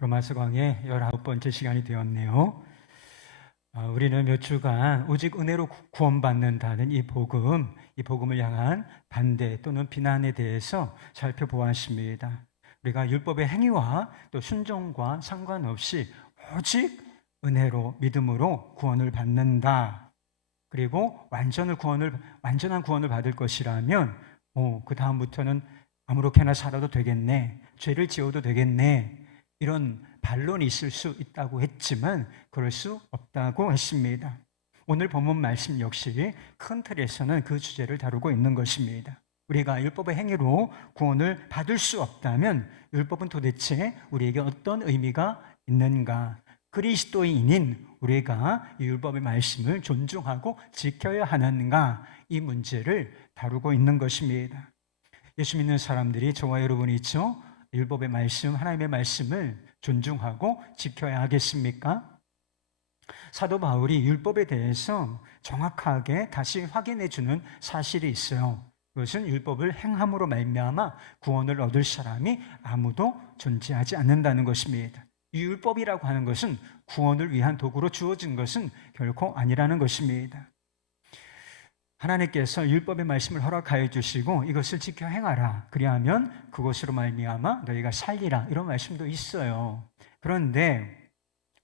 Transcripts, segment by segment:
로마서 강의 19번째 시간이 되었네요. 우리는 몇 주간 오직 은혜로 구원받는다는 이 복음을 향한 반대 또는 비난에 대해서 살펴보았습니다. 우리가 율법의 행위와 또 순종과 상관없이 오직 은혜로 믿음으로 구원을 받는다. 그리고 완전한 구원을 받을 것이라면 그 다음부터는 아무렇게나 살아도 되겠네, 죄를 지어도 되겠네, 이런 반론이 있을 수 있다고 했지만 그럴 수 없다고 했습니다. 오늘 본문 말씀 역시 큰 틀에서는 그 주제를 다루고 있는 것입니다. 우리가 율법의 행위로 구원을 받을 수 없다면 율법은 도대체 우리에게 어떤 의미가 있는가? 그리스도인인 우리가 이 율법의 말씀을 존중하고 지켜야 하는가? 이 문제를 다루고 있는 것입니다. 예수 믿는 사람들이, 저와 여러분이 있죠? 율법의 말씀, 하나님의 말씀을 존중하고 지켜야 하겠습니까? 사도 바울이 율법에 대해서 정확하게 다시 확인해 주는 사실이 있어요. 그것은 율법을 행함으로 말미암아 구원을 얻을 사람이 아무도 존재하지 않는다는 것입니다. 이 율법이라고 하는 것은 구원을 위한 도구로 주어진 것은 결코 아니라는 것입니다. 하나님께서 율법의 말씀을 허락하여 주시고 이것을 지켜 행하라, 그리하면 그것으로 말미암아 너희가 살리라, 이런 말씀도 있어요. 그런데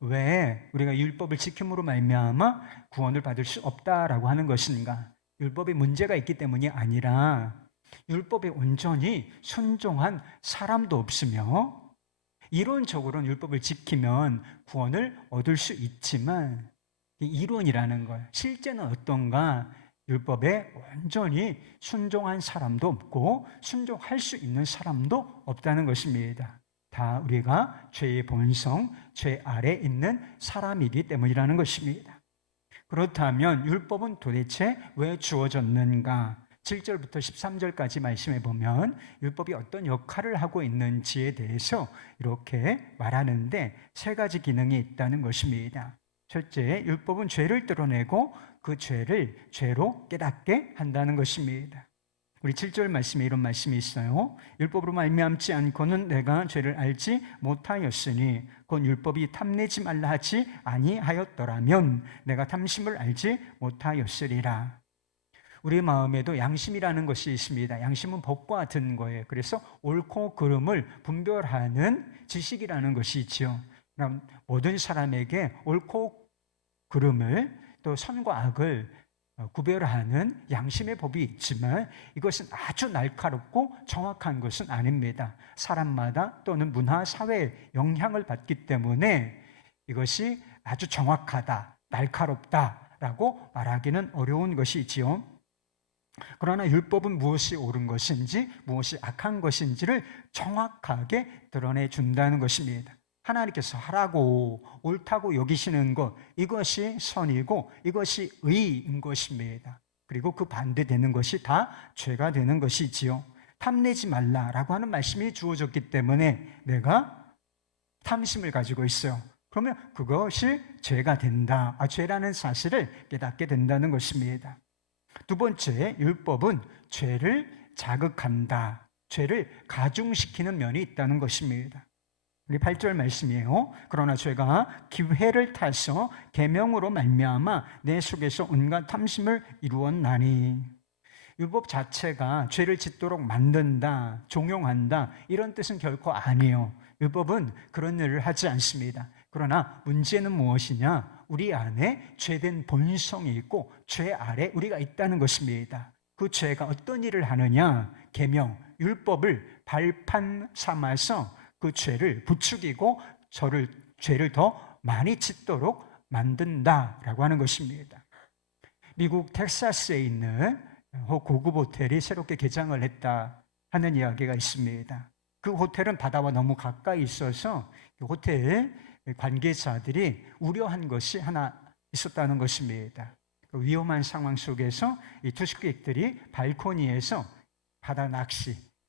왜 우리가 율법을 지킴으로 말미암아 구원을 받을 수 없다라고 하는 것인가? 율법에 문제가 있기 때문이 아니라 율법에 온전히 순종한 사람도 없으며, 이론적으로는 율법을 지키면 구원을 얻을 수 있지만 이 이론이라는 것, 실제는 어떤가? 율법에 온전히 순종한 사람도 없고 순종할 수 있는 사람도 없다는 것입니다. 다 우리가 죄의 본성, 죄 아래 있는 사람이기 때문이라는 것입니다. 그렇다면 율법은 도대체 왜 주어졌는가? 7절부터 13절까지 말씀해 보면 율법이 어떤 역할을 하고 있는지에 대해서 이렇게 말하는데 세 가지 기능이 있다는 것입니다. 첫째, 율법은 죄를 드러내고 그 죄를 죄로 깨닫게 한다는 것입니다. 우리 7절 말씀에 이런 말씀이 있어요. 율법으로 말미암지 않고는 내가 죄를 알지 못하였으니 곧 율법이 탐내지 말라 하지 아니하였더라면 내가 탐심을 알지 못하였으리라. 우리 마음에도 양심이라는 것이 있습니다. 양심은 법과 같은 거예요. 그래서 옳고 그름을 분별하는 지식이라는 것이 있죠. 모든 사람에게 옳고 그름을, 또 선과 악을 구별하는 양심의 법이 있지만 이것은 아주 날카롭고 정확한 것은 아닙니다. 사람마다 또는 문화, 사회의 영향을 받기 때문에 이것이 아주 정확하다, 날카롭다라고 말하기는 어려운 것이지요. 그러나 율법은 무엇이 옳은 것인지 무엇이 악한 것인지를 정확하게 드러내준다는 것입니다. 하나님께서 하라고 옳다고 여기시는 것, 이것이 선이고 이것이 의인 것입니다. 그리고 그 반대되는 것이 다 죄가 되는 것이지요. 탐내지 말라라고 하는 말씀이 주어졌기 때문에 내가 탐심을 가지고 있어요. 그러면 그것이 죄가 된다, 죄라는 사실을 깨닫게 된다는 것입니다. 두 번째, 율법은 죄를 자극한다, 죄를 가중시키는 면이 있다는 것입니다. 우리 8절 말씀이에요. 그러나 죄가 기회를 타서 계명으로 말미암아 내 속에서 온갖 탐심을 이루었나니. 율법 자체가 죄를 짓도록 만든다, 종용한다, 이런 뜻은 결코 아니에요. 율법은 그런 일을 하지 않습니다. 그러나 문제는 무엇이냐? 우리 안에 죄된 본성이 있고 죄 아래 우리가 있다는 것입니다. 그 죄가 어떤 일을 하느냐? 계명, 율법을 발판 삼아서 그 죄를 부추기고 죄를 더 많이 짓도록 만든다라고 하는 것입니다. 미국 텍사스에 있는 고급 호텔이 새롭게 개장을 했다 하는 이야기가 있습니다. 그 호텔은 바다와 너무 가까이 있어서 호텔 관계자들이 우려한 것이 하나 있었다는 것입니다. 위험한 상황 속에서 이 투숙객들이 발코니에서 바다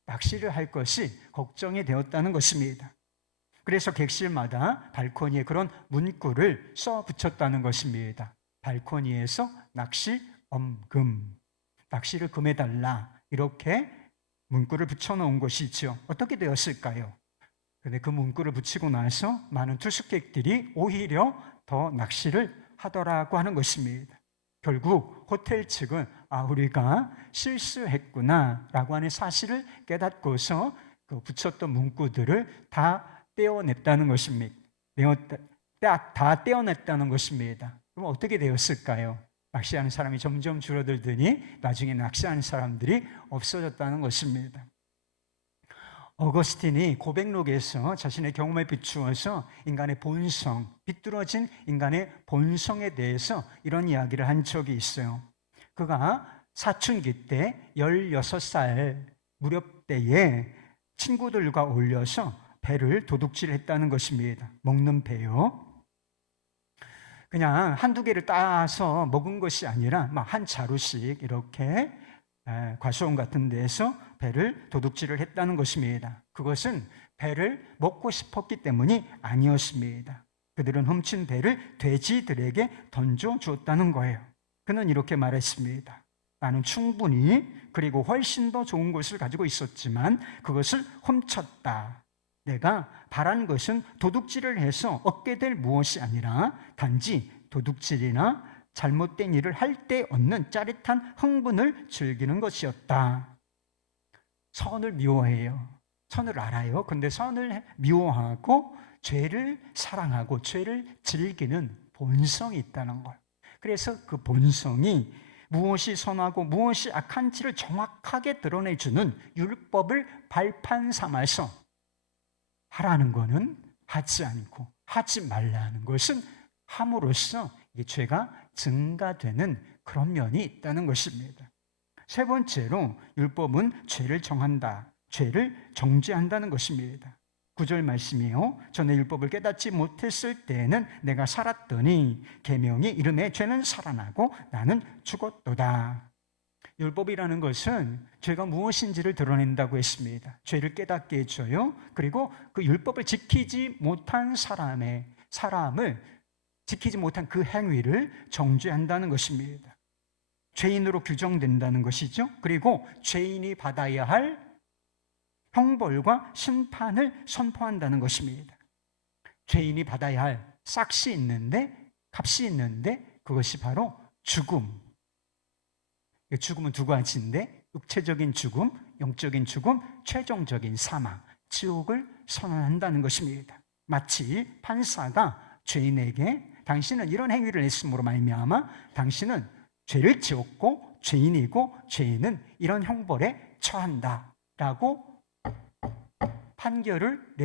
낚시를 할 것이 걱정이 되었다는 것입니다. 그래서 객실마다 발코니에 그런 문구를 써 붙였다는 것입니다. 발코니에서 낚시 엄금, 낚시를 금해달라, 이렇게 문구를 붙여놓은 것이죠. 어떻게 되었을까요? 근데 그 문구를 붙이고 나서 많은 투숙객들이 오히려 더 낚시를 하더라고 하는 것입니다. 결국 호텔 측은 우리가 실수했구나라고 하는 사실을 깨닫고서 그 붙였던 문구들을 다 떼어냈다는 것입니다. 다 떼어냈다는 것입니다. 그럼 어떻게 되었을까요? 낚시하는 사람이 점점 줄어들더니 나중에 낚시하는 사람들이 없어졌다는 것입니다. 어거스틴이 고백록에서 자신의 경험에 비추어서 인간의 본성, 비뚤어진 인간의 본성에 대해서 이런 이야기를 한 적이 있어요. 그가 사춘기 때 16살 무렵 때에 친구들과 어울려서 배를 도둑질했다는 것입니다. 먹는 배요. 그냥 한두 개를 따서 먹은 것이 아니라 한 자루씩 이렇게 과수원 같은 데에서 배를 도둑질을 했다는 것입니다. 그것은 배를 먹고 싶었기 때문이 아니었습니다. 그들은 훔친 배를 돼지들에게 던져주었다는 거예요. 그는 이렇게 말했습니다. 나는 충분히 그리고 훨씬 더 좋은 것을 가지고 있었지만 그것을 훔쳤다. 내가 바란 것은 도둑질을 해서 얻게 될 무엇이 아니라 단지 도둑질이나 잘못된 일을 할 때 얻는 짜릿한 흥분을 즐기는 것이었다. 선을 미워해요. 선을 알아요. 근데 선을 미워하고 죄를 사랑하고 죄를 즐기는 본성이 있다는 걸. 그래서 그 본성이 무엇이 선하고 무엇이 악한지를 정확하게 드러내주는 율법을 발판 삼아서 하라는 것은 하지 않고 하지 말라는 것은 함으로써 죄가 증가되는 그런 면이 있다는 것입니다. 세 번째로 율법은 죄를 정한다, 죄를 정죄한다는 것입니다. 9절 말씀이요. 전에 율법을 깨닫지 못했을 때에는 내가 살았더니 계명이 이름에 죄는 살아나고 나는 죽었도다. 율법이라는 것은 죄가 무엇인지를 드러낸다고 했습니다. 죄를 깨닫게 해줘요. 그리고 그 율법을 지키지 못한 사람을 지키지 못한 그 행위를 정죄한다는 것입니다. 죄인으로 규정된다는 것이죠. 그리고 죄인이 받아야 할 형벌과 심판을 선포한다는 것입니다. 죄인이 받아야 할 싹시 있는데, 값이 있는데 그것이 바로 죽음. 죽음은 두 가지인데 육체적인 죽음, 영적인 죽음, 최종적인 사망, 지옥을 선언한다는 것입니다. 마치 판사가 죄인에게 당신은 이런 행위를 했음으로 말미암아 당신은 죄를 지었고 죄인이고 죄인은 이런 형벌에 처한다라고 판결을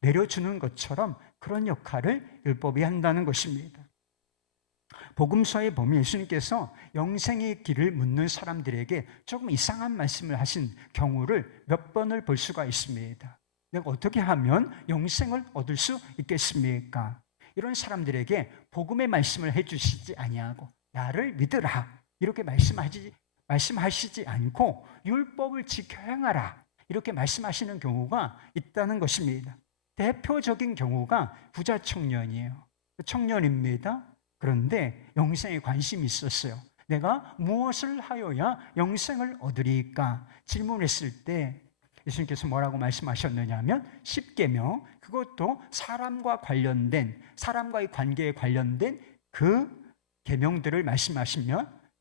내려주는 것처럼 그런 역할을 율법이 한다는 것입니다. 복음서에 보면 예수님께서 영생의 길을 묻는 사람들에게 조금 이상한 말씀을 하신 경우를 몇 번을 볼 수가 있습니다. 내가 어떻게 하면 영생을 얻을 수 있겠습니까? 이런 사람들에게 복음의 말씀을 해주시지 아니하고 나를 믿으라 이렇게 말씀하시지 않고 율법을 지켜 행하라 이렇게 말씀하시는 경우가 있다는 것입니다. 대표적인 경우가 부자 청년이에요. 청년입니다. 그런데 영생에 관심이 있었어요. 내가 무엇을 하여야 영생을 얻으리까? 질문했을 때 예수님께서 뭐라고 말씀하셨느냐 하면 10계명, 그것도 사람과의 관계에 관련된 그 계명들을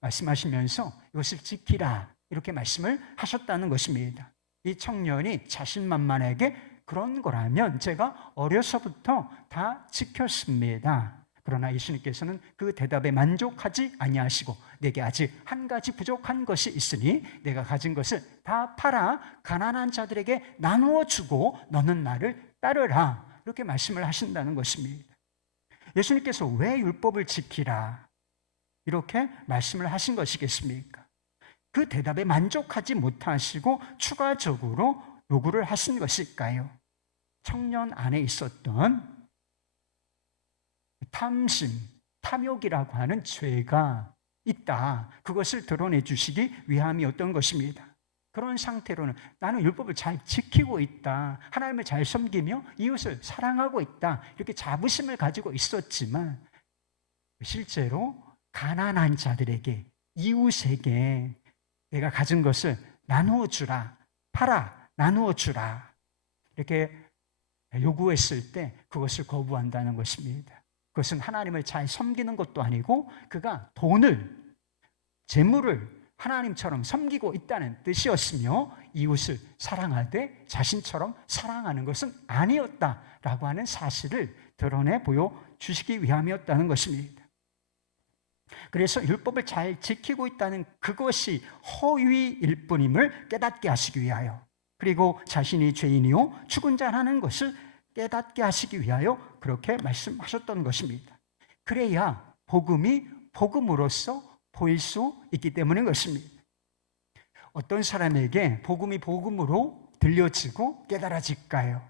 말씀하시면서 이것을 지키라 이렇게 말씀을 하셨다는 것입니다. 이 청년이 자신만만하게 그런 거라면 제가 어려서부터 다 지켰습니다. 그러나 예수님께서는 그 대답에 만족하지 아니하시고 내게 아직 한 가지 부족한 것이 있으니 내가 가진 것을 다 팔아 가난한 자들에게 나누어 주고 너는 나를 따르라 이렇게 말씀을 하신다는 것입니다. 예수님께서 왜 율법을 지키라 이렇게 말씀을 하신 것이겠습니까? 그 대답에 만족하지 못하시고 추가적으로 요구를 하신 것일까요? 청년 안에 있었던 탐심, 탐욕이라고 하는 죄가 있다. 그것을 드러내 주시기 위함이었던 것입니다. 그런 상태로는 나는 율법을 잘 지키고 있다. 하나님을 잘 섬기며 이웃을 사랑하고 있다. 이렇게 자부심을 가지고 있었지만 실제로 가난한 자들에게, 이웃에게 내가 가진 것을 나누어 주라. 팔아 나누어 주라. 이렇게 요구했을 때 그것을 거부한다는 것입니다. 그것은 하나님을 잘 섬기는 것도 아니고 그가 돈을, 재물을 하나님처럼 섬기고 있다는 뜻이었으며 이웃을 사랑하되 자신처럼 사랑하는 것은 아니었다라고 하는 사실을 드러내 보여주시기 위함이었다는 것입니다. 그래서 율법을 잘 지키고 있다는 그것이 허위일 뿐임을 깨닫게 하시기 위하여, 그리고 자신이 죄인이요 죽은 자라는 것을 깨닫게 하시기 위하여 그렇게 말씀하셨던 것입니다. 그래야 복음이 복음으로서 보일 수 있기 때문인 것입니다. 어떤 사람에게 복음이 복음으로 들려지고 깨달아질까요?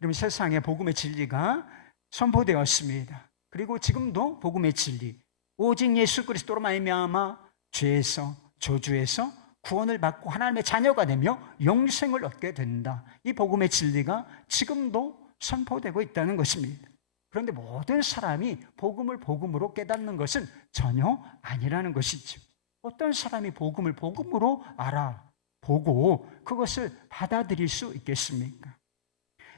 여러분, 세상에 복음의 진리가 선포되었습니다. 그리고 지금도 복음의 진리, 오직 예수 그리스도로 말미암아 죄에서, 저주에서 구원을 받고 하나님의 자녀가 되며 영생을 얻게 된다. 이 복음의 진리가 지금도 선포되고 있다는 것입니다. 그런데 모든 사람이 복음을 복음으로 깨닫는 것은 전혀 아니라는 것이죠. 어떤 사람이 복음을 복음으로 알아보고 그것을 받아들일 수 있겠습니까?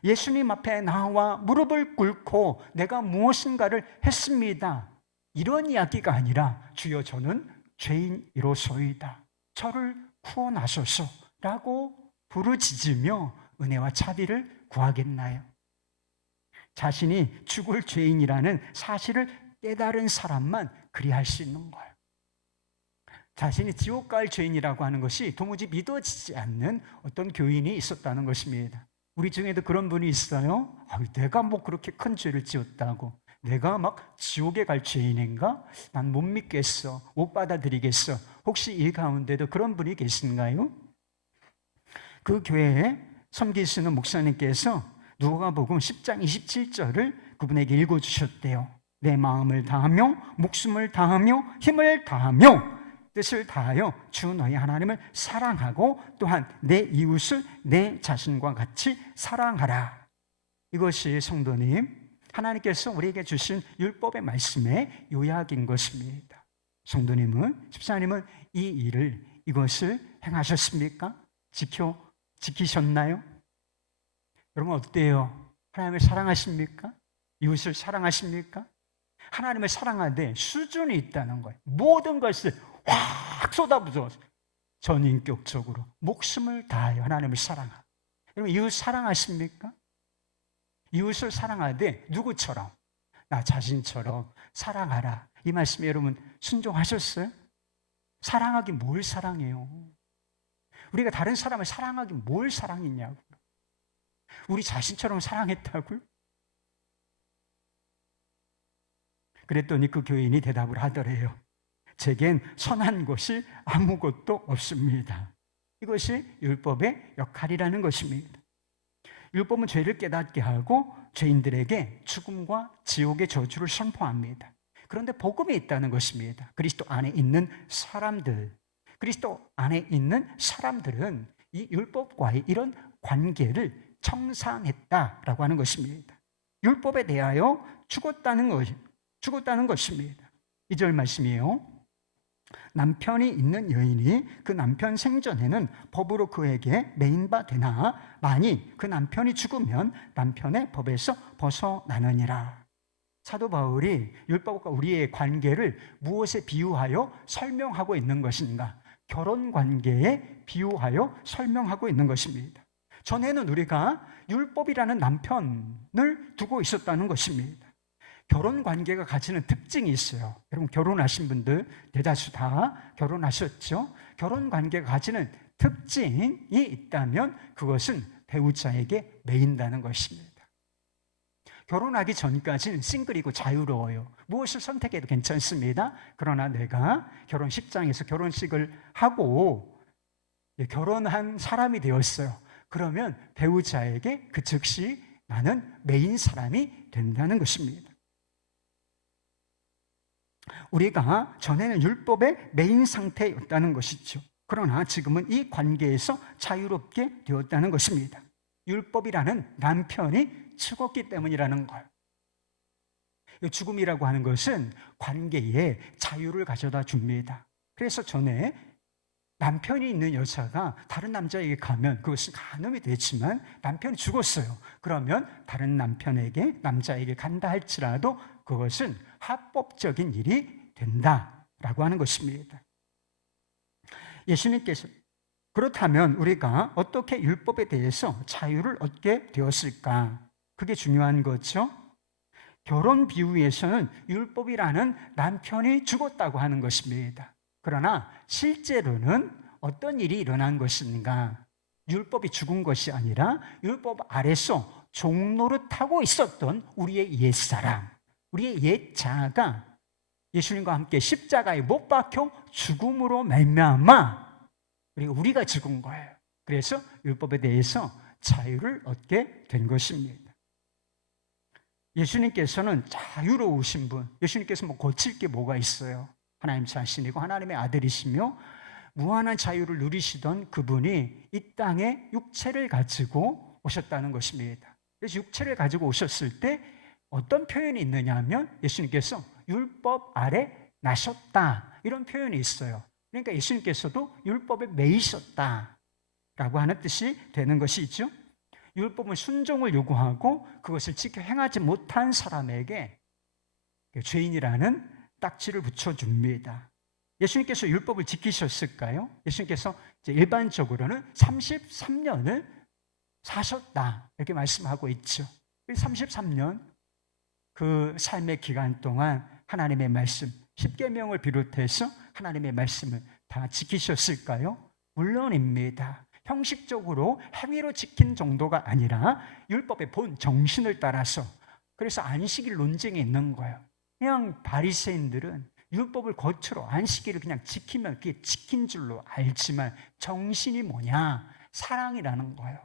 예수님 앞에 나와 무릎을 꿇고 내가 무엇인가를 했습니다, 이런 이야기가 아니라 주여 저는 죄인이로소이다, 저를 구원하소서라고 부르짖으며 은혜와 자비를 구하겠나요? 자신이 죽을 죄인이라는 사실을 깨달은 사람만 그리할 수 있는 거예요. 자신이 지옥 갈 죄인이라고 하는 것이 도무지 믿어지지 않는 어떤 교인이 있었다는 것입니다. 우리 중에도 그런 분이 있어요. 내가 뭐 그렇게 큰 죄를 지었다고, 내가 막 지옥에 갈 죄인인가? 난 못 믿겠어, 못 받아들이겠어. 혹시 이 가운데도 그런 분이 계신가요? 그 교회에 섬기시는 목사님께서 누가복음 10장 27절을 그분에게 읽어주셨대요. 내 마음을 다하며 목숨을 다하며 힘을 다하며 뜻을 다하여 주 너희 하나님을 사랑하고 또한 내 이웃을 내 자신과 같이 사랑하라. 이것이 성도님, 하나님께서 우리에게 주신 율법의 말씀의 요약인 것입니다. 성도님은, 집사님은 이 일을, 이것을 행하셨습니까? 지키셨나요? 여러분 어때요? 하나님을 사랑하십니까? 이웃을 사랑하십니까? 하나님을 사랑하되 수준이 있다는 거예요. 모든 것을 확 쏟아부어 전인격적으로 목숨을 다하여 하나님을 사랑하라. 여러분 이웃 사랑하십니까? 이웃을 사랑하되 누구처럼? 나 자신처럼 사랑하라. 이 말씀에 여러분 순종하셨어요? 사랑하기 뭘 사랑해요? 우리가 다른 사람을 사랑하기 뭘 사랑했냐고요? 우리 자신처럼 사랑했다고요? 그랬더니 그 교인이 대답을 하더래요. 제겐 선한 것이 아무것도 없습니다. 이것이 율법의 역할이라는 것입니다. 율법은 죄를 깨닫게 하고 죄인들에게 죽음과 지옥의 저주를 선포합니다. 그런데 복음이 있다는 것입니다. 그리스도 안에 있는 사람들, 그리스도 안에 있는 사람들은 이 율법과의 이런 관계를 청산했다라고 하는 것입니다. 율법에 대하여 죽었다는 것입니다. 2절 말씀이에요. 남편이 있는 여인이 그 남편 생전에는 법으로 그에게 매인 바 되나 만일 그 남편이 죽으면 남편의 법에서 벗어나느니라. 사도 바울이 율법과 우리의 관계를 무엇에 비유하여 설명하고 있는 것인가? 결혼 관계에 비유하여 설명하고 있는 것입니다. 전에는 우리가 율법이라는 남편을 두고 있었다는 것입니다. 결혼 관계가 가지는 특징이 있어요. 여러분 결혼하신 분들 대다수 다 결혼하셨죠? 결혼 관계가 가지는 특징이 있다면 그것은 배우자에게 매인다는 것입니다. 결혼하기 전까지는 싱글이고 자유로워요. 무엇을 선택해도 괜찮습니다. 그러나 내가 결혼식장에서 결혼식을 하고 결혼한 사람이 되었어요. 그러면 배우자에게 그 즉시 나는 매인 사람이 된다는 것입니다. 우리가 전에는 율법의 매인 상태였다는 것이죠. 그러나 지금은 이 관계에서 자유롭게 되었다는 것입니다. 율법이라는 남편이 죽었기 때문이라는 걸. 죽음이라고 하는 것은 관계에 자유를 가져다 줍니다. 그래서 전에 남편이 있는 여자가 다른 남자에게 가면 그것은 간음이 되지만 남편이 죽었어요. 그러면 다른 남자에게 간다 할지라도 그것은 합법적인 일이 된다라고 하는 것입니다. 예수님께서 그렇다면 우리가 어떻게 율법에 대해서 자유를 얻게 되었을까? 그게 중요한 거죠. 결혼 비유에서는 율법이라는 남편이 죽었다고 하는 것입니다. 그러나 실제로는 어떤 일이 일어난 것인가? 율법이 죽은 것이 아니라 율법 아래서 종노릇하고 있었던 우리의 옛사람, 우리의 옛 자아가 예수님과 함께 십자가에 못 박혀 죽음으로 말미암아 우리가 죽은 거예요. 그래서 율법에 대해서 자유를 얻게 된 것입니다. 예수님께서는 자유로우신 분, 예수님께서 뭐 고칠 게 뭐가 있어요? 하나님 자신이고 하나님의 아들이시며 무한한 자유를 누리시던 그분이 이 땅에 육체를 가지고 오셨다는 것입니다. 그래서 육체를 가지고 오셨을 때 어떤 표현이 있느냐 하면 예수님께서 율법 아래 나셨다 이런 표현이 있어요. 그러니까 예수님께서도 율법에 매이셨다라고 하는 뜻이 되는 것이죠. 율법은 순종을 요구하고 그것을 지켜 행하지 못한 사람에게 죄인이라는 딱지를 붙여줍니다. 예수님께서 율법을 지키셨을까요? 예수님께서 일반적으로는 33년을 사셨다 이렇게 말씀하고 있죠. 33년 그 삶의 기간 동안 하나님의 말씀, 십계명을 비롯해서 하나님의 말씀을 다 지키셨을까요? 물론입니다. 형식적으로 행위로 지킨 정도가 아니라 율법의 본 정신을 따라서, 그래서 안식일 논쟁이 있는 거예요. 그냥 바리새인들은 율법을 거쳐로 안식일을 그냥 지키면 그게 지킨 줄로 알지만 정신이 뭐냐? 사랑이라는 거예요.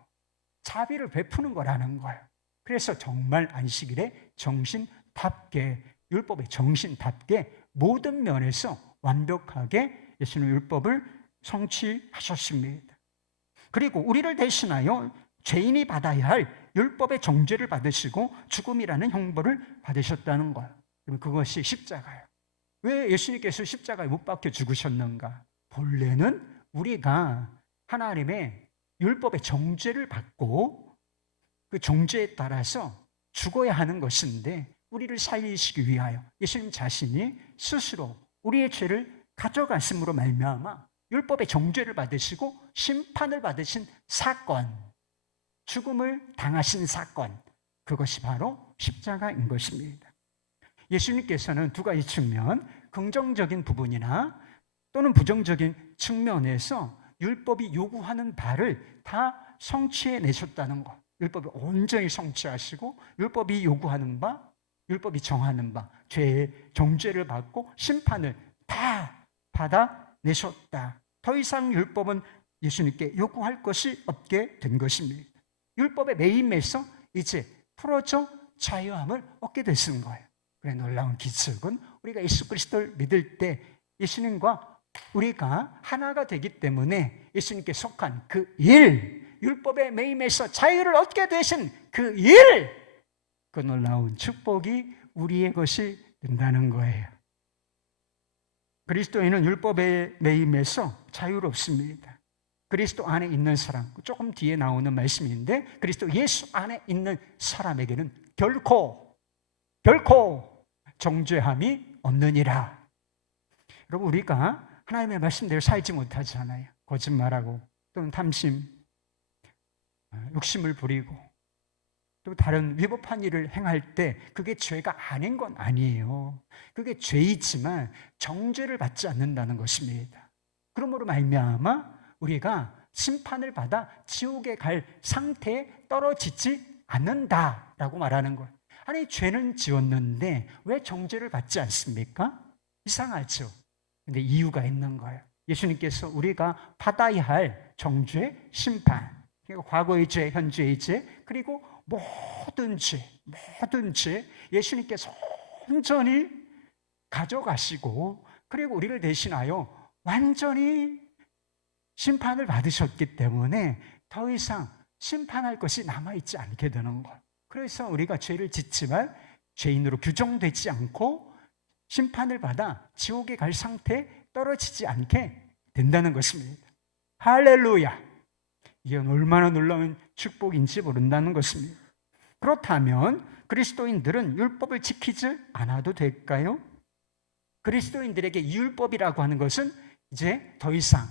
자비를 베푸는 거라는 거예요. 그래서 정말 안식일에 정신답게, 율법의 정신답게 모든 면에서 완벽하게 예수는 율법을 성취하셨습니다. 그리고 우리를 대신하여 죄인이 받아야 할 율법의 정죄를 받으시고 죽음이라는 형벌을 받으셨다는 거예요. 그것이 십자가예요. 왜 예수님께서 십자가에 못 박혀 죽으셨는가? 본래는 우리가 하나님의 율법의 정죄를 받고 그 정죄에 따라서 죽어야 하는 것인데 우리를 살리시기 위하여 예수님 자신이 스스로 우리의 죄를 가져가심으로 말미암아 율법의 정죄를 받으시고 심판을 받으신 사건, 죽음을 당하신 사건, 그것이 바로 십자가인 것입니다. 예수님께서는 두 가지 측면, 긍정적인 부분이나 또는 부정적인 측면에서 율법이 요구하는 바를 다 성취해내셨다는 것. 율법을 온전히 성취하시고 율법이 요구하는 바, 율법이 정하는 바, 죄의 정죄를 받고 심판을 다 받아내셨다. 더 이상 율법은 예수님께 요구할 것이 없게 된 것입니다. 율법의 매임에서 이제 풀어져 자유함을 얻게 되신 거예요. 그래 놀라운 기적은 우리가 예수 그리스도를 믿을 때 예수님과 우리가 하나가 되기 때문에 예수님께 속한 그 일, 율법의 매임에서 자유를 얻게 되신 그 일, 그 놀라운 축복이 우리의 것이 된다는 거예요. 그리스도인은 율법의 매임에서 자유롭습니다. 그리스도 안에 있는 사람, 조금 뒤에 나오는 말씀인데 그리스도 예수 안에 있는 사람에게는 결코 정죄함이 없느니라. 여러분, 우리가 하나님의 말씀대로 살지 못하잖아요. 거짓말하고 또는 탐심, 욕심을 부리고 또 다른 위법한 일을 행할 때 그게 죄가 아닌 건 아니에요. 그게 죄이지만 정죄를 받지 않는다는 것입니다. 그러므로 말미암아 우리가 심판을 받아 지옥에 갈 상태에 떨어지지 않는다라고 말하는 거예요. 아니, 죄는 지었는데 왜 정죄를 받지 않습니까? 이상하죠. 근데 이유가 있는 거예요. 예수님께서 우리가 받아야 할 정죄, 심판, 그러니까 과거의 죄, 현재의 죄, 그리고 모든 죄 예수님께서 온전히 가져가시고 그리고 우리를 대신하여 완전히 심판을 받으셨기 때문에 더 이상 심판할 것이 남아있지 않게 되는 것. 그래서 우리가 죄를 짓지만 죄인으로 규정되지 않고 심판을 받아 지옥에 갈 상태에 떨어지지 않게 된다는 것입니다. 할렐루야! 이게 얼마나 놀라운 축복인지 모른다는 것입니다. 그렇다면 그리스도인들은 율법을 지키지 않아도 될까요? 그리스도인들에게 율법이라고 하는 것은 이제 더 이상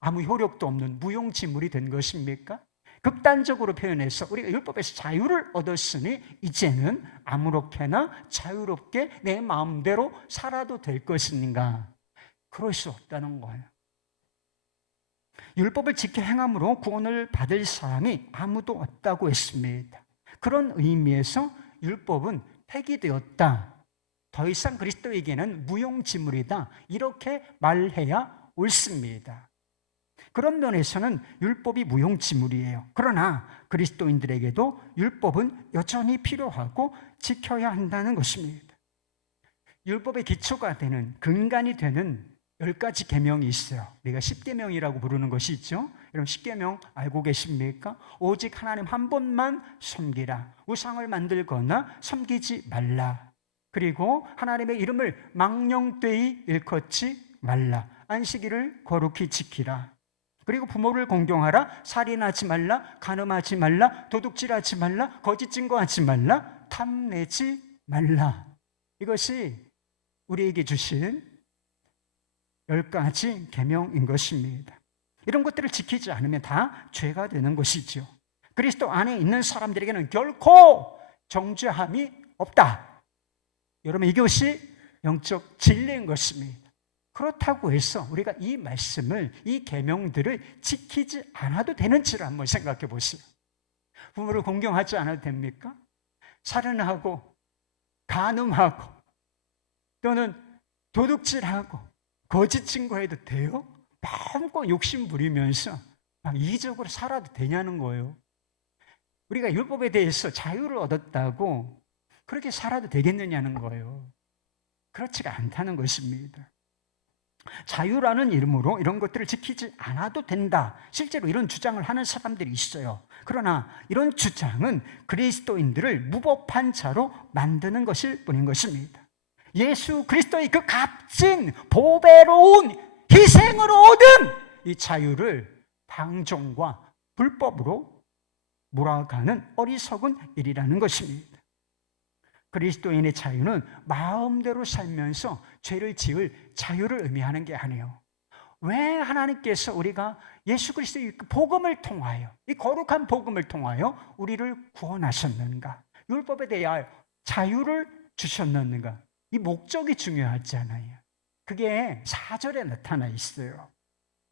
아무 효력도 없는 무용지물이 된 것입니까? 극단적으로 표현해서 우리가 율법에서 자유를 얻었으니 이제는 아무렇게나 자유롭게 내 마음대로 살아도 될 것인가? 그럴 수 없다는 거예요. 율법을 지켜 행함으로 구원을 받을 사람이 아무도 없다고 했습니다. 그런 의미에서 율법은 폐기되었다. 더 이상 그리스도에게는 무용지물이다. 이렇게 말해야 옳습니다. 그런 면에서는 율법이 무용지물이에요. 그러나 그리스도인들에게도 율법은 여전히 필요하고 지켜야 한다는 것입니다. 율법의 기초가 되는, 근간이 되는 10가지 계명이 있어요. 우리가 10계명이라고 부르는 것이 있죠. 여러분 10계명 알고 계십니까? 오직 하나님 한 분만 섬기라. 우상을 만들거나 섬기지 말라. 그리고 하나님의 이름을 망령되이 일컫지 말라. 안식일을 거룩히 지키라. 그리고 부모를 공경하라. 살인하지 말라. 간음하지 말라. 도둑질하지 말라. 거짓 증거하지 말라. 탐내지 말라. 이것이 우리에게 주신 10가지 계명인 것입니다. 이런 것들을 지키지 않으면 다 죄가 되는 것이죠. 그리스도 안에 있는 사람들에게는 결코 정죄함이 없다. 여러분 이것이 영적 진리인 것입니다. 그렇다고 해서 우리가 이 말씀을, 이 계명들을 지키지 않아도 되는지를 한번 생각해 보세요. 부모를 공경하지 않아도 됩니까? 살인하고 간음하고 또는 도둑질하고 거짓 증거해도 돼요? 마음껏 욕심 부리면서 막 이기적으로 살아도 되냐는 거예요. 우리가 율법에 대해서 자유를 얻었다고 그렇게 살아도 되겠느냐는 거예요. 그렇지가 않다는 것입니다. 자유라는 이름으로 이런 것들을 지키지 않아도 된다. 실제로 이런 주장을 하는 사람들이 있어요. 그러나 이런 주장은 그리스도인들을 무법한 자로 만드는 것일 뿐인 것입니다. 예수 그리스도의 그 값진 보배로운 희생으로 얻은 이 자유를 방종과 불법으로 몰아가는 어리석은 일이라는 것입니다. 그리스도인의 자유는 마음대로 살면서 죄를 지을 자유를 의미하는 게 아니에요. 왜 하나님께서 우리가 예수 그리스도의 복음을 통하여, 이 거룩한 복음을 통하여 우리를 구원하셨는가? 율법에 대하여 자유를 주셨는가? 이 목적이 중요하잖아요. 그게 4절에 나타나 있어요.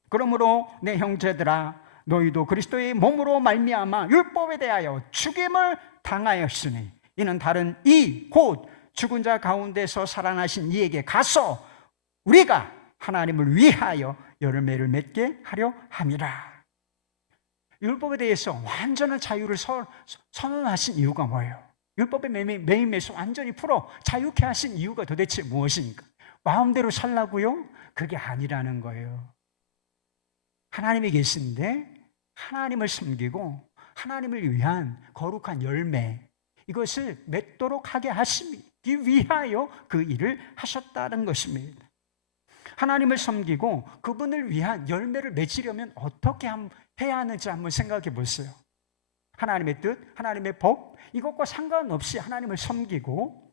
그러므로 내 형제들아 너희도 그리스도의 몸으로 말미암아 율법에 대하여 죽임을 당하였으니 이는 다른 이 곧 죽은 자 가운데서 살아나신 이에게 가서 우리가 하나님을 위하여 열매를 맺게 하려 함이라. 율법에 대해서 완전한 자유를 선언하신 이유가 뭐예요? 율법의 매임에서 완전히 풀어 자유케 하신 이유가 도대체 무엇입니까? 마음대로 살라고요? 그게 아니라는 거예요. 하나님이 계신데 하나님을 섬기고 하나님을 위한 거룩한 열매, 이것을 맺도록 하게 하시기 위하여 그 일을 하셨다는 것입니다. 하나님을 섬기고 그분을 위한 열매를 맺으려면 어떻게 해야 하는지 한번 생각해 보세요. 하나님의 뜻, 하나님의 법, 이것과 상관없이 하나님을 섬기고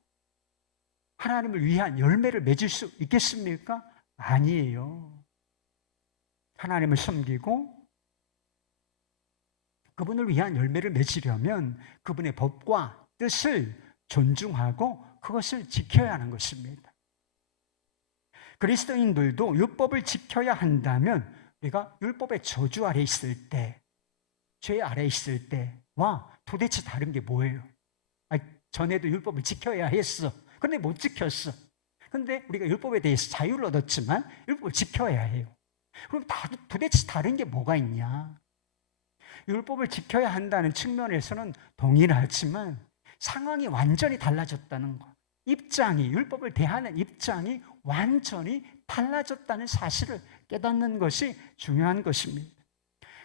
하나님을 위한 열매를 맺을 수 있겠습니까? 아니에요. 하나님을 섬기고 그분을 위한 열매를 맺으려면 그분의 법과 뜻을 존중하고 그것을 지켜야 하는 것입니다. 그리스도인들도 율법을 지켜야 한다면 우리가 율법의 저주 아래 있을 때, 죄 아래 있을 때와 도대체 다른 게 뭐예요? 전에도 율법을 지켜야 했어. 근데 못 지켰어. 근데 우리가 율법에 대해서 자유를 얻었지만 율법을 지켜야 해요. 그럼 도대체 다른 게 뭐가 있냐? 율법을 지켜야 한다는 측면에서는 동일하지만 상황이 완전히 달라졌다는 것. 입장이, 율법을 대하는 입장이 완전히 달라졌다는 사실을 깨닫는 것이 중요한 것입니다.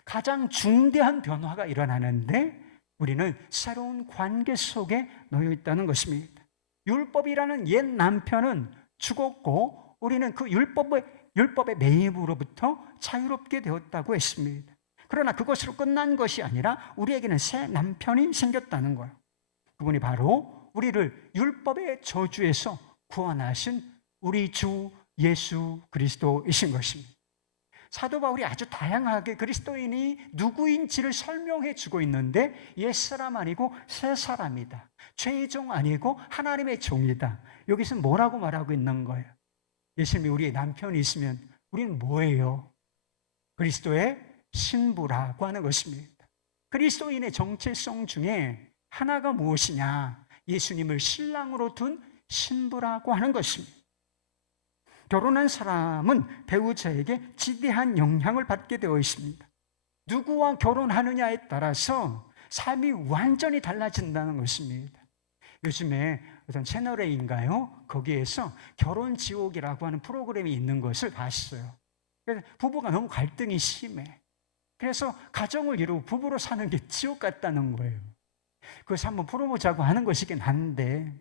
가장 중대한 변화가 일어나는데 우리는 새로운 관계 속에 놓여 있다는 것입니다. 율법이라는 옛 남편은 죽었고 우리는 그 율법의 율법의 매임으로부터 자유롭게 되었다고 했습니다. 그러나 그것으로 끝난 것이 아니라 우리에게는 새 남편이 생겼다는 거예요. 그분이 바로 우리를 율법의 저주에서 구원하신 우리 주 예수 그리스도이신 것입니다. 사도 바울이 아주 다양하게 그리스도인이 누구인지를 설명해 주고 있는데, 옛사람 아니고 새 사람이다, 죄의 종 아니고 하나님의 종이다. 여기서 뭐라고 말하고 있는 거예요? 예수님이 우리의 남편이 있으면 우리는 뭐예요? 그리스도의 신부라고 하는 것입니다. 그리스도인의 정체성 중에 하나가 무엇이냐? 예수님을 신랑으로 둔 신부라고 하는 것입니다. 결혼한 사람은 배우자에게 지대한 영향을 받게 되어 있습니다. 누구와 결혼하느냐에 따라서 삶이 완전히 달라진다는 것입니다. 요즘에 어떤 채널A인가요? 거기에서 결혼지옥이라고 하는 프로그램이 있는 것을 봤어요. 그래서 부부가 너무 갈등이 심해. 그래서 가정을 이루고 부부로 사는 게 지옥 같다는 거예요. 그래서 한번 풀어보자고 하는 것이긴 한데,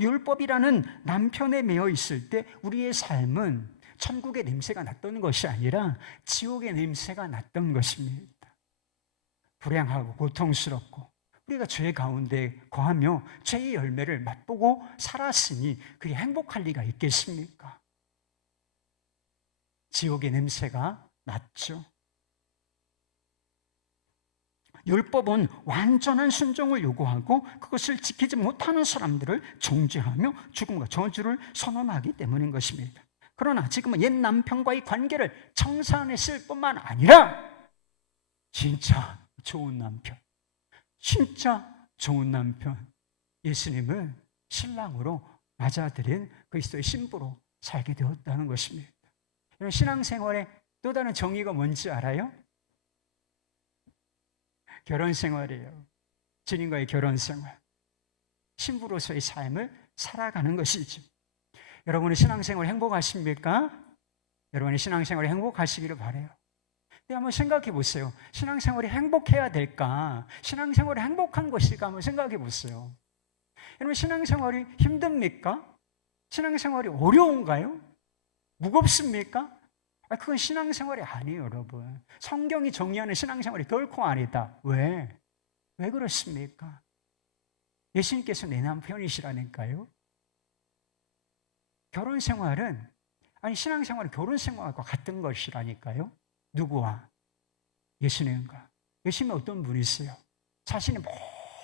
율법이라는 남편에 매여 있을 때 우리의 삶은 천국의 냄새가 났던 것이 아니라 지옥의 냄새가 났던 것입니다. 불행하고 고통스럽고 우리가 죄 가운데 거하며 죄의 열매를 맛보고 살았으니 그게 행복할 리가 있겠습니까? 지옥의 냄새가 났죠. 율법은 완전한 순종을 요구하고 그것을 지키지 못하는 사람들을 정죄하며 죽음과 저주를 선언하기 때문인 것입니다. 그러나 지금은 옛 남편과의 관계를 청산했을 뿐만 아니라 진짜 좋은 남편, 진짜 좋은 남편, 예수님을 신랑으로 맞아들인 그리스도의 신부로 살게 되었다는 것입니다. 이런 신앙생활의 또 다른 정의가 뭔지 알아요? 결혼생활이에요. 주님과의 결혼생활, 신부로서의 삶을 살아가는 것이죠. 여러분의 신앙생활 행복하십니까? 여러분의 신앙생활이 행복하시기를 바라요. 근데 한번 생각해 보세요. 신앙생활이 행복해야 될까? 신앙생활이 행복한 것일까? 한번 생각해 보세요. 여러분, 신앙생활이 힘듭니까? 신앙생활이 어려운가요? 무겁습니까? 그건 신앙생활이 아니에요, 여러분. 성경이 정의하는 신앙생활이 결코 아니다. 왜? 왜 그렇습니까? 예수님께서 내 남편이시라니까요. 결혼생활은, 아니 신앙생활은 결혼생활과 같은 것이라니까요. 누구와? 예수님과. 예수님은 어떤 분이세요? 자신의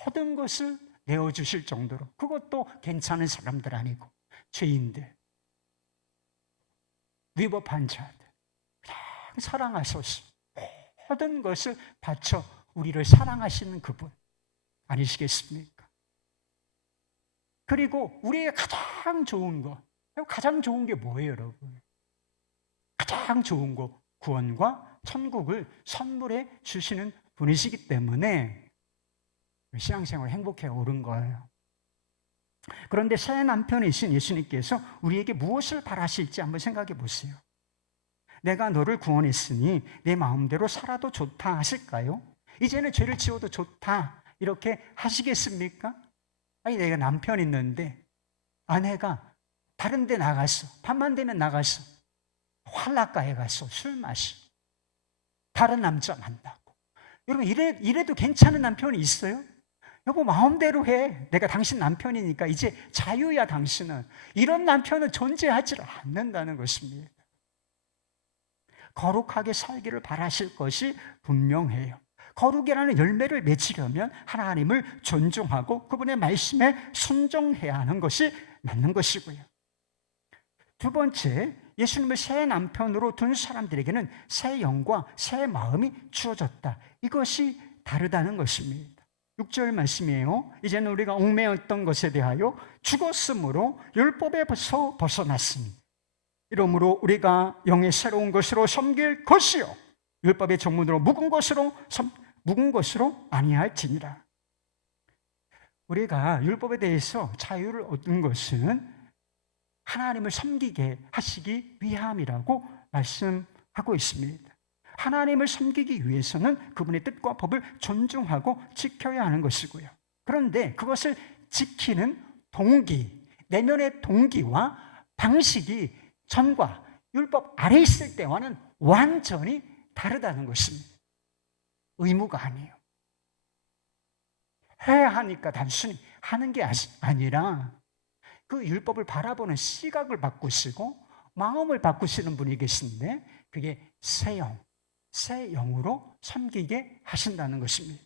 모든 것을 내어주실 정도로, 그것도 괜찮은 사람들 아니고 죄인들, 위법한 자들 사랑하소서 모든 것을 바쳐 우리를 사랑하시는 그분 아니시겠습니까? 그리고 우리의 가장 좋은 것, 가장 좋은 게 뭐예요, 여러분? 가장 좋은 것, 구원과 천국을 선물해 주시는 분이시기 때문에 신앙생활 행복해 오른 거예요. 그런데 새 남편이신 예수님께서 우리에게 무엇을 바라실지 한번 생각해 보세요. 내가 너를 구원했으니 내 마음대로 살아도 좋다 하실까요? 이제는 죄를 지어도 좋다 이렇게 하시겠습니까? 아니, 내가 남편 있는데 아내가 다른 데 나갔어, 밤만 되면 나갔어, 활락가에 가서 술 마시, 다른 남자 만나고. 여러분, 이래도 괜찮은 남편이 있어요? 여보, 마음대로 해. 내가 당신 남편이니까 이제 자유야. 당신은. 이런 남편은 존재하지 않는다는 것입니다. 거룩하게 살기를 바라실 것이 분명해요. 거룩이라는 열매를 맺으려면 하나님을 존중하고 그분의 말씀에 순종해야 하는 것이 맞는 것이고요. 두 번째, 예수님을 새 남편으로 둔 사람들에게는 새 영과 새 마음이 주어졌다. 이것이 다르다는 것입니다. 6절 말씀이에요. 이제는 우리가 얽매였던 것에 대하여 죽었으므로 율법에서 벗어났으니 이러므로 우리가 영의 새로운 것으로 섬길 것이요 율법의 종문으로 묵은 것으로 아니할지니라. 우리가 율법에 대해서 자유를 얻은 것은 하나님을 섬기게 하시기 위함이라고 말씀하고 있습니다. 하나님을 섬기기 위해서는 그분의 뜻과 법을 존중하고 지켜야 하는 것이고요. 그런데 그것을 지키는 동기, 내면의 동기와 방식이 전과 율법 아래 있을 때와는 완전히 다르다는 것입니다. 의무가 아니에요. 해야 하니까 단순히 하는 게 아니라 그 율법을 바라보는 시각을 바꾸시고 마음을 바꾸시는 분이 계신데 그게 새 영으로 섬기게 하신다는 것입니다.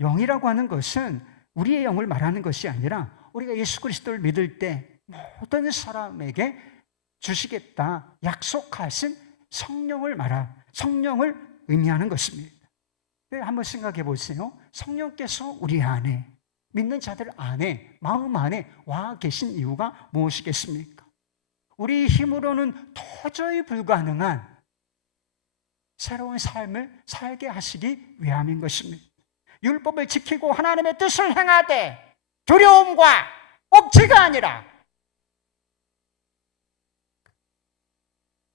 영이라고 하는 것은 우리의 영을 말하는 것이 아니라 우리가 예수 그리스도를 믿을 때 모든 사람에게 주시겠다 약속하신 성령을 의미하는 것입니다. 한번 생각해 보세요. 성령께서 우리 안에, 믿는 자들 안에, 마음 안에 와 계신 이유가 무엇이겠습니까? 우리 힘으로는 도저히 불가능한 새로운 삶을 살게 하시기 위함인 것입니다. 율법을 지키고 하나님의 뜻을 행하되 두려움과 억지가 아니라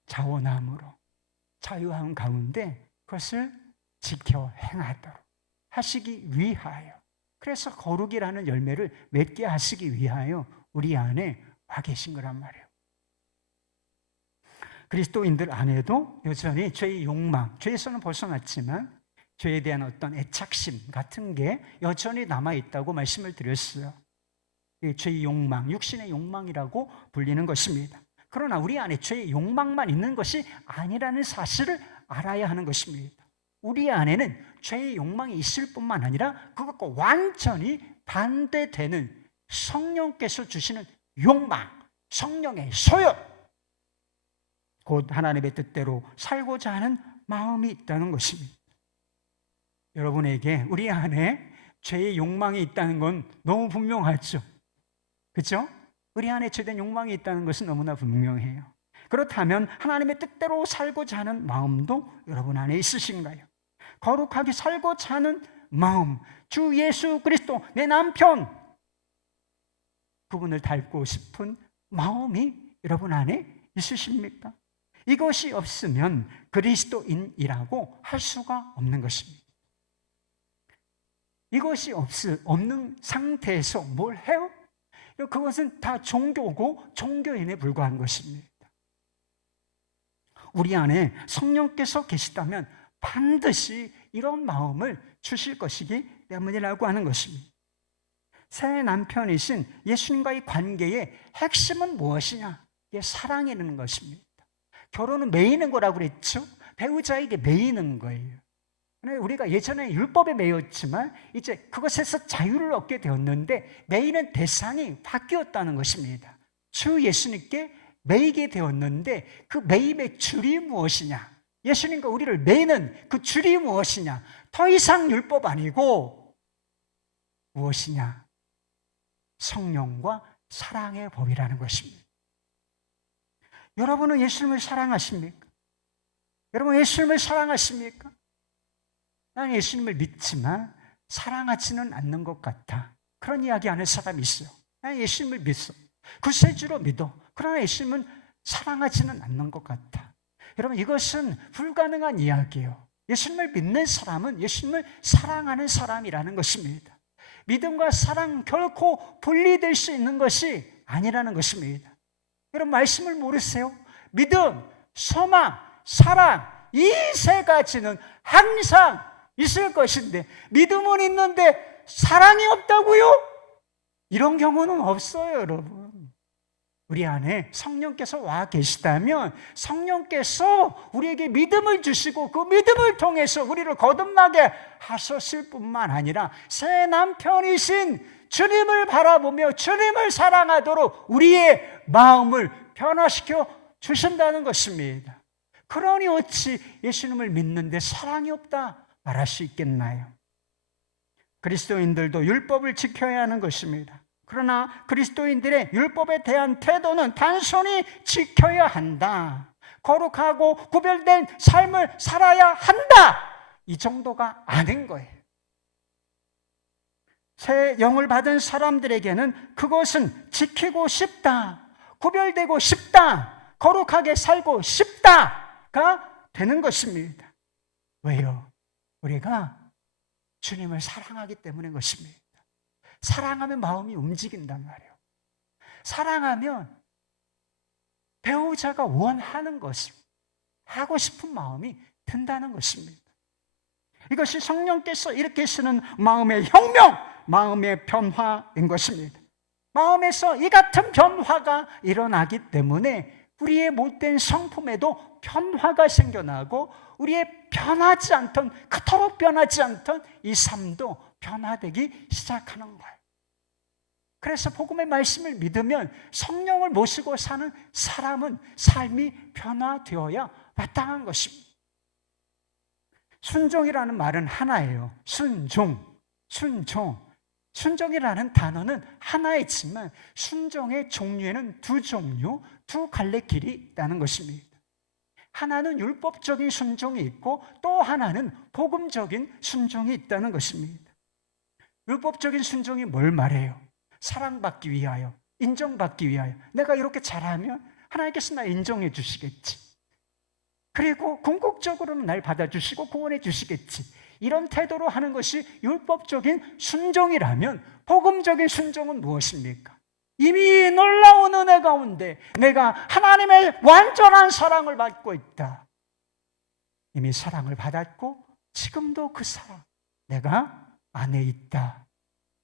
자원함으로 자유함 가운데 그것을 지켜 행하도록 하시기 위하여, 그래서 거룩이라는 열매를 맺게 하시기 위하여 우리 안에 와 계신 거란 말이에요. 그리스도인들 안에도 여전히 죄의 욕망, 죄에서는 벗어났지만 죄에 대한 어떤 애착심 같은 게 여전히 남아있다고 말씀을 드렸어요. 죄의 욕망, 육신의 욕망이라고 불리는 것입니다. 그러나 우리 안에 죄의 욕망만 있는 것이 아니라는 사실을 알아야 하는 것입니다. 우리 안에는 죄의 욕망이 있을 뿐만 아니라 그것과 완전히 반대되는 성령께서 주시는 욕망, 성령의 소욕, 곧 하나님의 뜻대로 살고자 하는 마음이 있다는 것입니다. 여러분에게 우리 안에 죄의 욕망이 있다는 건 너무 분명하죠. 그렇죠? 우리 안에 죄된 욕망이 있다는 것은 너무나 분명해요. 그렇다면 하나님의 뜻대로 살고자 하는 마음도 여러분 안에 있으신가요? 거룩하게 살고자 하는 마음, 주 예수 그리스도 내 남편, 그분을 닮고 싶은 마음이 여러분 안에 있으십니까? 이것이 없으면 그리스도인이라고 할 수가 없는 것입니다. 이것이 없는 상태에서 뭘 해요? 그것은 다 종교고 종교인에 불과한 것입니다. 우리 안에 성령께서 계시다면 반드시 이런 마음을 주실 것이기 때문이라고 하는 것입니다. 새 남편이신 예수님과의 관계의 핵심은 무엇이냐? 이게 사랑이라는 것입니다. 결혼은 매이는 거라고 그랬죠? 배우자에게 매이는 거예요. 우리가 예전에 율법에 매였지만 이제 그것에서 자유를 얻게 되었는데 매이는 대상이 바뀌었다는 것입니다. 주 예수님께 매이게 되었는데 그 매임의 줄이 무엇이냐? 예수님과 우리를 매는 그 줄이 무엇이냐? 더 이상 율법 아니고 무엇이냐? 성령과 사랑의 법이라는 것입니다. 여러분은 예수님을 사랑하십니까? 여러분 예수님을 사랑하십니까? 나는 예수님을 믿지만 사랑하지는 않는 것 같아. 그런 이야기 하는 사람이 있어요. 나는 예수님을 믿어. 구세주로 믿어. 그러나 예수님은 사랑하지는 않는 것 같아. 여러분 이것은 불가능한 이야기예요. 예수님을 믿는 사람은 예수님을 사랑하는 사람이라는 것입니다. 믿음과 사랑 결코 분리될 수 있는 것이 아니라는 것입니다. 여러분 말씀을 모르세요? 믿음, 소망, 사랑 이 세 가지는 항상 있을 것인데 믿음은 있는데 사랑이 없다고요? 이런 경우는 없어요, 여러분. 우리 안에 성령께서 와 계시다면 성령께서 우리에게 믿음을 주시고 그 믿음을 통해서 우리를 거듭나게 하셨을 뿐만 아니라 새 남편이신 주님을 바라보며 주님을 사랑하도록 우리의 마음을 변화시켜 주신다는 것입니다. 그러니 어찌 예수님을 믿는데 사랑이 없다 말할 수 있겠나요? 그리스도인들도 율법을 지켜야 하는 것입니다. 그러나 그리스도인들의 율법에 대한 태도는 단순히 지켜야 한다, 거룩하고 구별된 삶을 살아야 한다, 이 정도가 아닌 거예요. 새 영을 받은 사람들에게는 그것은 지키고 싶다, 구별되고 싶다, 거룩하게 살고 싶다가 되는 것입니다. 왜요? 우리가 주님을 사랑하기 때문인 것입니다. 사랑하면 마음이 움직인단 말이에요. 사랑하면 배우자가 원하는 것을 하고 싶은 마음이 든다는 것입니다. 이것이 성령께서 일으키시는 마음의 혁명, 마음의 변화인 것입니다. 마음에서 이 같은 변화가 일어나기 때문에 우리의 못된 성품에도 변화가 생겨나고 우리의 변하지 않던, 그토록 변하지 않던 이 삶도 변화되기 시작하는 거예요. 그래서 복음의 말씀을 믿으면 성령을 모시고 사는 사람은 삶이 변화되어야 마땅한 것입니다. 순종이라는 말은 하나예요. 순종이라는 단어는 하나이지만 순종의 종류에는 두 종류, 두 갈래길이 있다는 것입니다. 하나는 율법적인 순종이 있고 또 하나는 복음적인 순종이 있다는 것입니다. 율법적인 순종이 뭘 말해요? 사랑받기 위하여, 인정받기 위하여. 내가 이렇게 잘하면 하나님께서 나 인정해 주시겠지. 그리고 궁극적으로는 날 받아주시고 구원해 주시겠지. 이런 태도로 하는 것이 율법적인 순종이라면 복음적인 순종은 무엇입니까? 이미 놀라운 은혜 가운데 내가 하나님의 완전한 사랑을 받고 있다. 이미 사랑을 받았고 지금도 그 사랑 내가 안에 있다.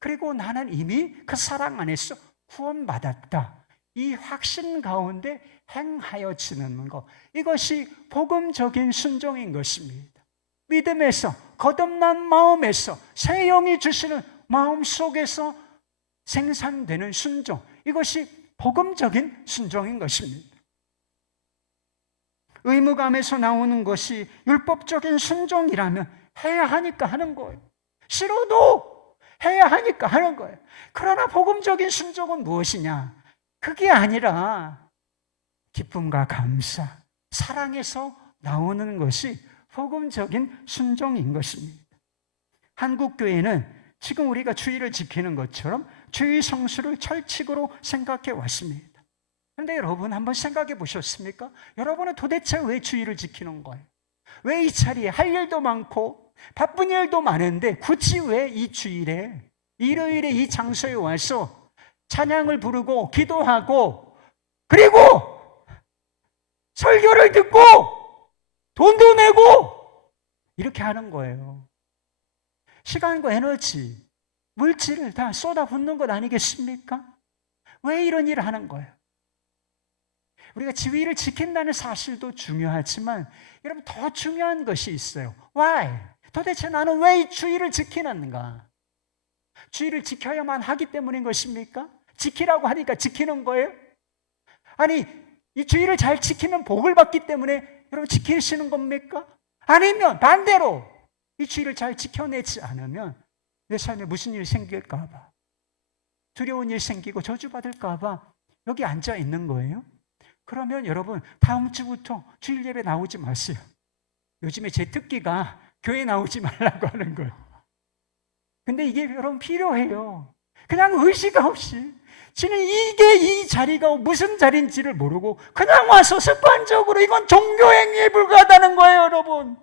그리고 나는 이미 그 사랑 안에서 구원받았다. 이 확신 가운데 행하여지는 것, 이것이 복음적인 순종인 것입니다. 믿음에서, 거듭난 마음에서, 새 영이 주시는 마음 속에서 생산되는 순종, 이것이 복음적인 순종인 것입니다. 의무감에서 나오는 것이 율법적인 순종이라면 해야 하니까 하는 거예요. 싫어도 해야 하니까 하는 거예요. 그러나 복음적인 순종은 무엇이냐? 그게 아니라 기쁨과 감사, 사랑에서 나오는 것이 복음적인 순종인 것입니다. 한국교회는 지금 우리가 주의를 지키는 것처럼 주의 성수를 철칙으로 생각해 왔습니다. 그런데 여러분 한번 생각해 보셨습니까? 여러분은 도대체 왜 주의를 지키는 거예요? 왜 이 자리에 할 일도 많고 바쁜 일도 많은데 굳이 왜 이 주일에, 일요일에 이 장소에 와서 찬양을 부르고 기도하고 그리고 설교를 듣고 돈도 내고 이렇게 하는 거예요. 시간과 에너지, 물질을 다 쏟아붓는 것 아니겠습니까? 왜 이런 일을 하는 거예요? 우리가 지위를 지킨다는 사실도 중요하지만 여러분 더 중요한 것이 있어요. Why? 도대체 나는 왜 이 주의를 지키는가? 주의를 지켜야만 하기 때문인 것입니까? 지키라고 하니까 지키는 거예요? 아니, 이 주의를 잘 지키면 복을 받기 때문에 여러분 지키시는 겁니까? 아니면 반대로 이 주의를 잘 지켜내지 않으면 내 삶에 무슨 일이 생길까 봐, 두려운 일 생기고 저주받을까 봐 여기 앉아 있는 거예요? 그러면 여러분 다음 주부터 주일 예배 나오지 마세요. 요즘에 제 특기가 교회 나오지 말라고 하는 거예요. 근데 이게 여러분 필요해요. 그냥 의식 없이 지금 이게 이 자리가 무슨 자리인지를 모르고 그냥 와서 습관적으로 이건 종교행위에 불과하다는 거예요. 여러분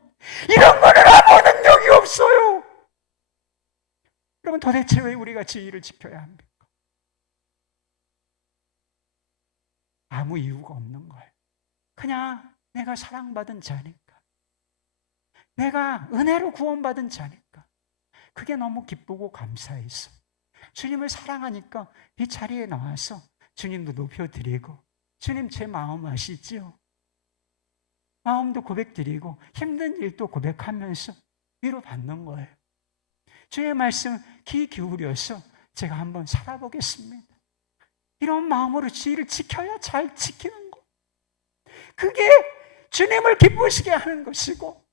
이런 거는 아무 능력이 없어요. 여러분 도대체 왜 우리가 지위를 지켜야 합니까? 아무 이유가 없는 거예요. 그냥 내가 사랑받은 자니까, 내가 은혜로 구원받은 자니까 그게 너무 기쁘고 감사해서 주님을 사랑하니까 이 자리에 나와서 주님도 높여드리고, 주님 제 마음 아시죠? 마음도 고백드리고 힘든 일도 고백하면서 위로받는 거예요. 주의 말씀 귀 기울여서 제가 한번 살아보겠습니다. 이런 마음으로 주의를 지켜야 잘 지키는 거. 그게 주님을 기쁘시게 하는 것이고,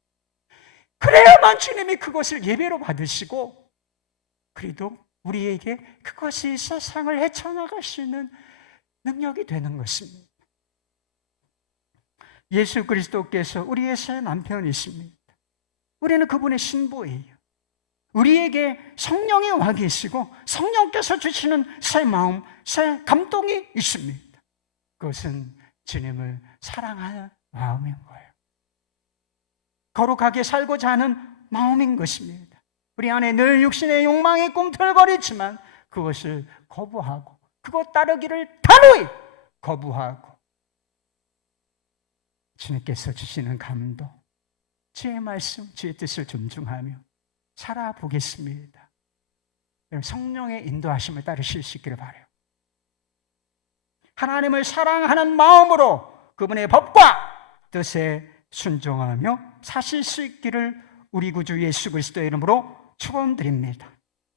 그래야만 주님이 그것을 예배로 받으시고, 그래도 우리에게 그것이 세상을 헤쳐나갈 수 있는 능력이 되는 것입니다. 예수 그리스도께서 우리의 새 남편이십니다. 우리는 그분의 신부예요. 우리에게 성령이 와 계시고 성령께서 주시는 새 마음, 새 감동이 있습니다. 그것은 주님을 사랑하는 마음인 거예요. 거룩하게 살고자 하는 마음인 것입니다. 우리 안에 늘 육신의 욕망이 꿈틀거리지만 그것을 거부하고 그것 따르기를 단호히 거부하고 주님께서 주시는 감동, 주의 말씀, 주의 뜻을 존중하며 살아보겠습니다. 여러분, 성령의 인도하심을 따르실 수 있기를 바라요. 하나님을 사랑하는 마음으로 그분의 법과 뜻에 순종하며 사실 수 있기를 우리 구주 예수 그리스도의 이름으로 축원드립니다.